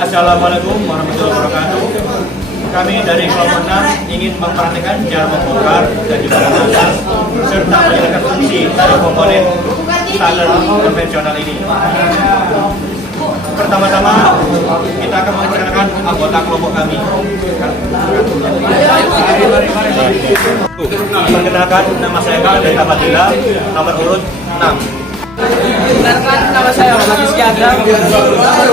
Assalamualaikum warahmatullahi wabarakatuh. Kami dari kelompok 6 ingin mempraktikkan cara membongkar dan juga menambah serta menjalankan fungsi dari komponen starter konvensional ini. Pertama-tama kita akan memperkenalkan anggota kelompok kami. Perkenalkan, nama saya Deta Fadila, nomor urut 6. Perkenalkan, nama saya Muhammad Iskandar, nomor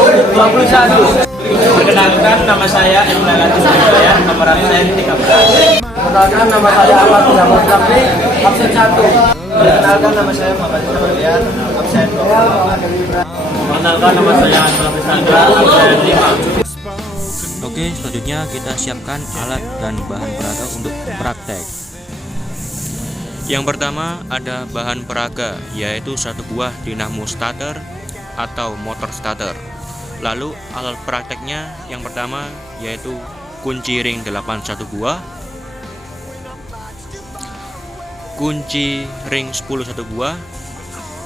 urut 21. Perkenalkan, nama saya Emma Latif Hidayat, nomor absen 13. Perkenalkan, nama saya Ahmad Muhammad Sabri, absen 1. Perkenalkan, nama saya Muhammad Sabarian, absen 24. Perkenalkan, nama saya Anwar Sandra, absen 5. Oke, selanjutnya kita siapkan alat dan bahan peraga untuk praktek. Yang pertama ada bahan peraga, yaitu satu buah dinamo starter atau motor starter. Lalu alat prakteknya yang pertama yaitu kunci ring 8 satu buah, kunci ring 10 satu buah,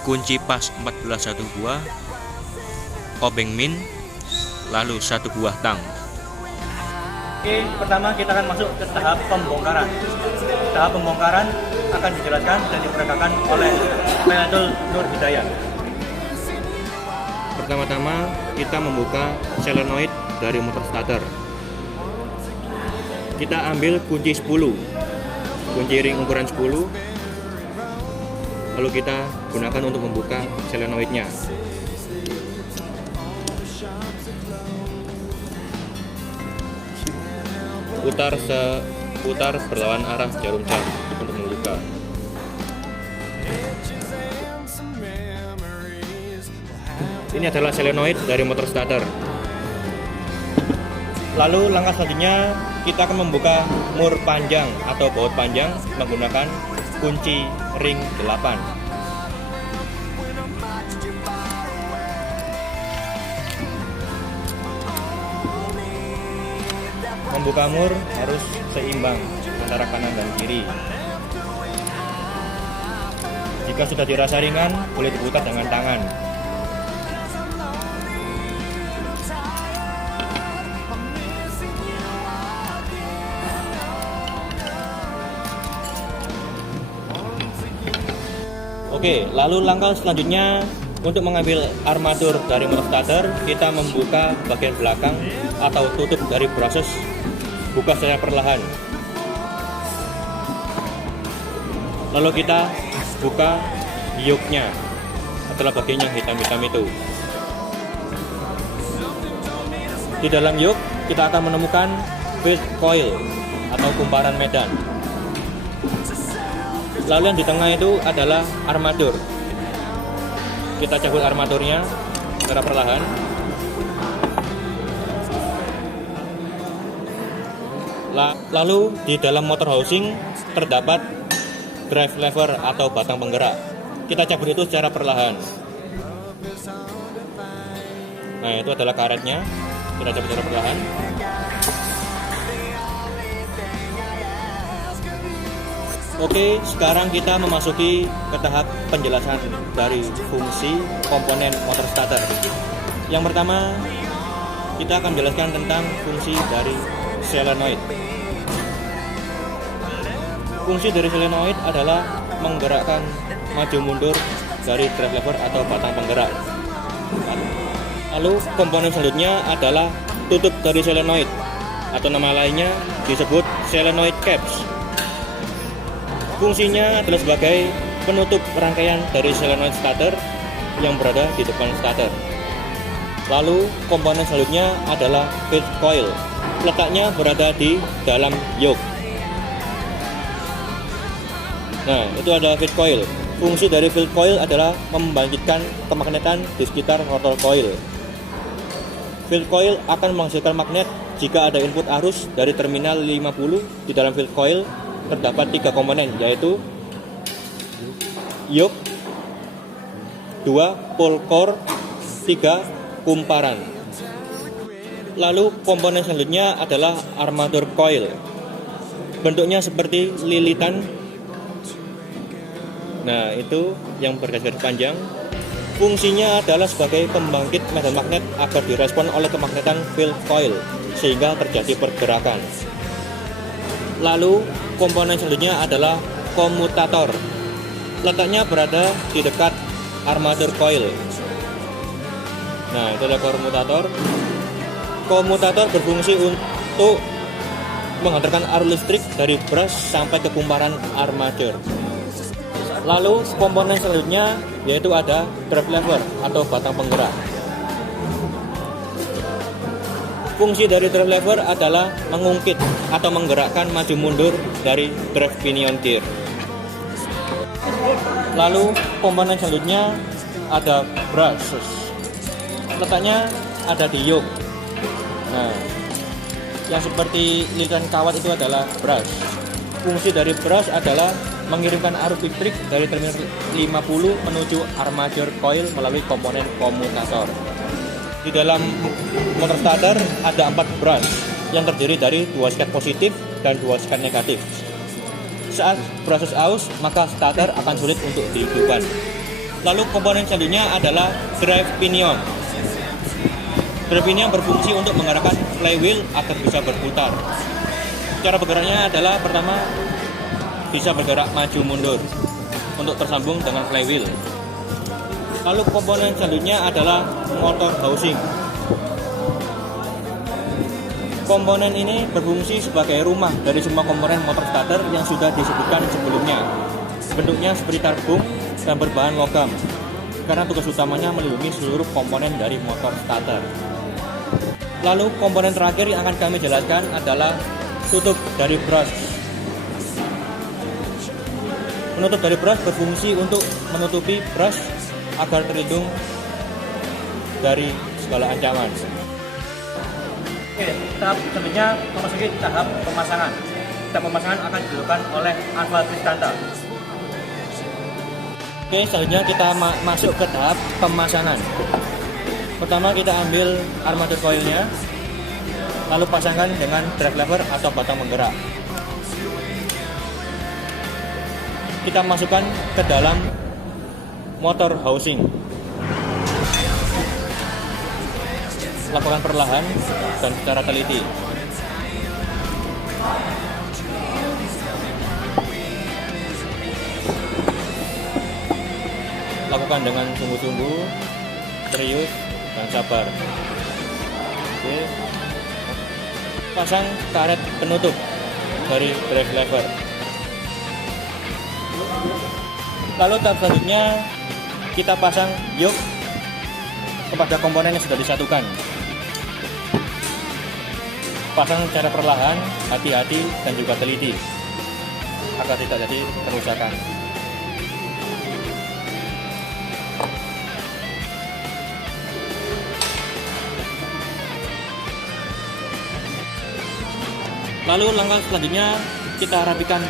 kunci pas 14 satu buah, obeng min, lalu satu buah tang. Oke, pertama kita akan masuk ke tahap pembongkaran. Tahap pembongkaran akan dijelaskan dan diperagakan oleh Menatul Nur Hidayat. Pertama-tama kita membuka solenoid dari motor starter. Kita ambil kunci 10, kunci ring ukuran 10, lalu kita gunakan untuk membuka solenoidnya. Putar berlawan arah jarum jam untuk membuka. Ini adalah solenoid dari motor starter. Lalu langkah selanjutnya kita akan membuka mur panjang atau baut panjang menggunakan kunci ring 8. Membuka mur harus seimbang antara kanan dan kiri. Jika sudah dirasa ringan, boleh diputar dengan tangan. Oke, lalu langkah selanjutnya untuk mengambil armatur dari motor starter, kita membuka bagian belakang atau tutup dari proses buka secara perlahan. Lalu kita buka yoke-nya, adalah bagian yang hitam-hitam itu. Di dalam yoke kita akan menemukan field coil atau kumparan medan. Lalu yang di tengah itu adalah armatur. Kita cabut armaturnya secara perlahan. Lalu di dalam motor housing terdapat drive lever atau batang penggerak. Kita cabut itu secara perlahan. Nah, itu adalah karetnya. Kita cabut secara perlahan. Oke, sekarang kita memasuki ke tahap penjelasan dari fungsi komponen motor starter. Yang pertama, kita akan menjelaskan tentang fungsi dari solenoid. Fungsi dari solenoid adalah menggerakkan maju mundur dari drive lever atau batang penggerak. Lalu komponen selanjutnya adalah tutup dari solenoid atau nama lainnya disebut solenoid caps. Fungsinya adalah sebagai penutup rangkaian dari solenoid starter yang berada di depan starter. Lalu komponen selanjutnya adalah field coil. Letaknya berada di dalam yoke. Nah, itu adalah field coil. Fungsi dari field coil adalah membangkitkan kemagnetan di sekitar rotor coil. Field coil akan menghasilkan magnet jika ada input arus dari terminal 50 di dalam field coil. Terdapat 3 komponen, yaitu yoke, 2 pole core, 3 kumparan. Lalu komponen selanjutnya adalah armatur coil. Bentuknya seperti lilitan. Nah, itu yang bergaris panjang. Fungsinya adalah sebagai pembangkit medan magnet agar direspon oleh kemagnetan field coil sehingga terjadi pergerakan. Lalu komponen selanjutnya adalah komutator. Letaknya berada di dekat armatur coil. Nah, itu adalah komutator. Komutator berfungsi untuk menghantarkan arus listrik dari brush sampai ke kumparan armatur. Lalu komponen selanjutnya yaitu ada drive lever atau batang penggerak. Fungsi dari drive lever adalah mengungkit atau menggerakkan maju mundur dari drive pinion gear. Lalu komponen selanjutnya ada brushes. Letaknya ada di yoke. Nah, yang seperti lilitan kawat itu adalah brush. Fungsi dari brush adalah mengirimkan arus listrik dari terminal 50 menuju armatur coil melalui komponen komutator. Di dalam motor starter ada 4 brush yang terdiri dari 2 skat positif dan 2 skat negatif. Saat proses aus, maka starter akan sulit untuk dihidupkan. Lalu komponen selanjutnya adalah drive pinion. Drive pinion berfungsi untuk menggerakkan flywheel agar bisa berputar. Cara bergeraknya adalah pertama bisa bergerak maju mundur untuk tersambung dengan flywheel. Lalu komponen selanjutnya adalah motor housing. Komponen ini berfungsi sebagai rumah dari semua komponen motor starter yang sudah disebutkan sebelumnya. Bentuknya seperti tabung dan berbahan logam, karena tugas utamanya melindungi seluruh komponen dari motor starter. Lalu komponen terakhir yang akan kami jelaskan adalah tutup dari brush. Penutup dari brush berfungsi untuk menutupi brush agar terlindung dari segala ancaman. Oke, tahap selanjutnya memasuki tahap pemasangan. Tahap pemasangan akan dilakukan oleh Alfa Tristanta. Oke, selanjutnya kita masuk ke tahap pemasangan. Pertama kita ambil armatur coilnya, lalu pasangkan dengan drive lever atau batang penggerak. Kita masukkan ke dalam motor housing. Lakukan perlahan dan secara teliti. Lakukan dengan sungguh-sungguh, serius, dan sabar. Oke. Pasang karet penutup dari drive lever. Lalu tahap selanjutnya kita pasang yoke kepada komponen yang sudah disatukan. Pasang secara perlahan, hati-hati dan juga teliti agar tidak jadi kerusakan. Lalu langkah selanjutnya kita rapikan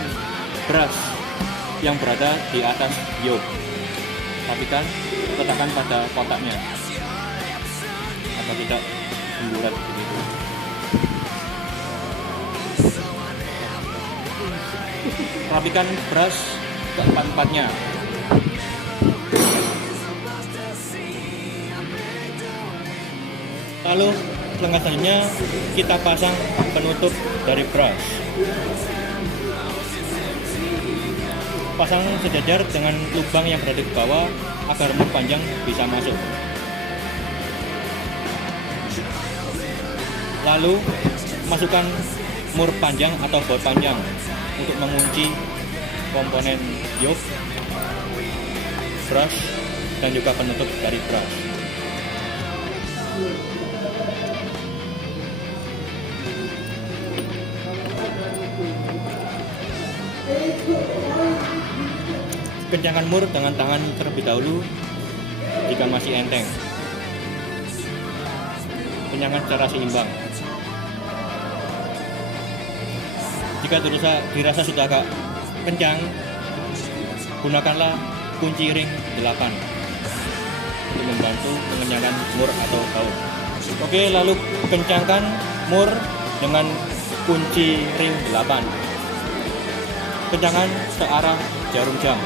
brush yang berada di atas yoke. Rapikan, letakkan pada kotaknya atau tidak membulat begitu. Rapikan brush keempat-empatnya. Lalu langkah selanjutnya kita pasang penutup dari brush. Pasang sejajar dengan lubang yang berada di bawah agar mur panjang bisa masuk. Lalu masukkan mur panjang atau baut panjang untuk mengunci komponen yoke, brush, dan juga penutup dari brush. Kencangkan mur dengan tangan terlebih dahulu jika masih enteng. Kencangkan secara seimbang. Jika dirasa sudah agak kencang, gunakanlah kunci ring 8 untuk membantu mengencangkan mur atau baut. Oke, lalu kencangkan mur dengan kunci ring 8. Kencangkan searah jarum jam.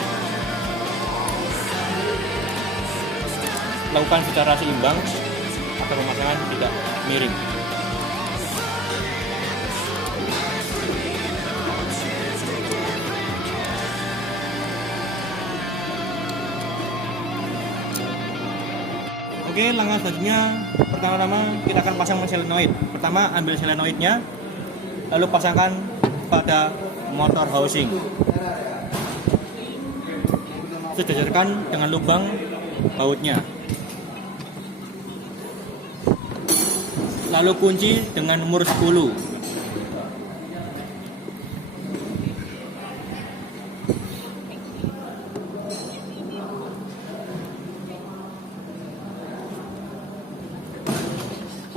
lakukan secara seimbang agar pemasangan tidak miring. Oke, langkah selanjutnya pertama-tama kita akan pasang solenoid. Pertama ambil solenoidnya, lalu pasangkan pada motor housing. Sejajarkan dengan lubang bautnya. Lalu kunci dengan mur 10.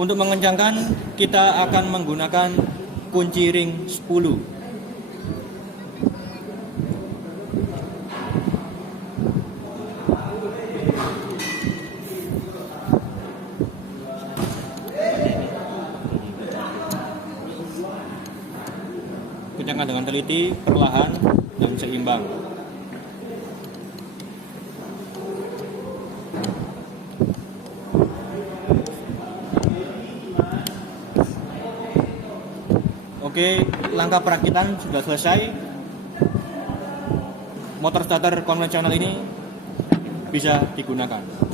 Untuk mengencangkan, kita akan menggunakan kunci ring 10. Kencangkan dengan teliti, perlahan, dan seimbang. Oke, langkah perakitan sudah selesai. Motor starter konvensional ini bisa digunakan.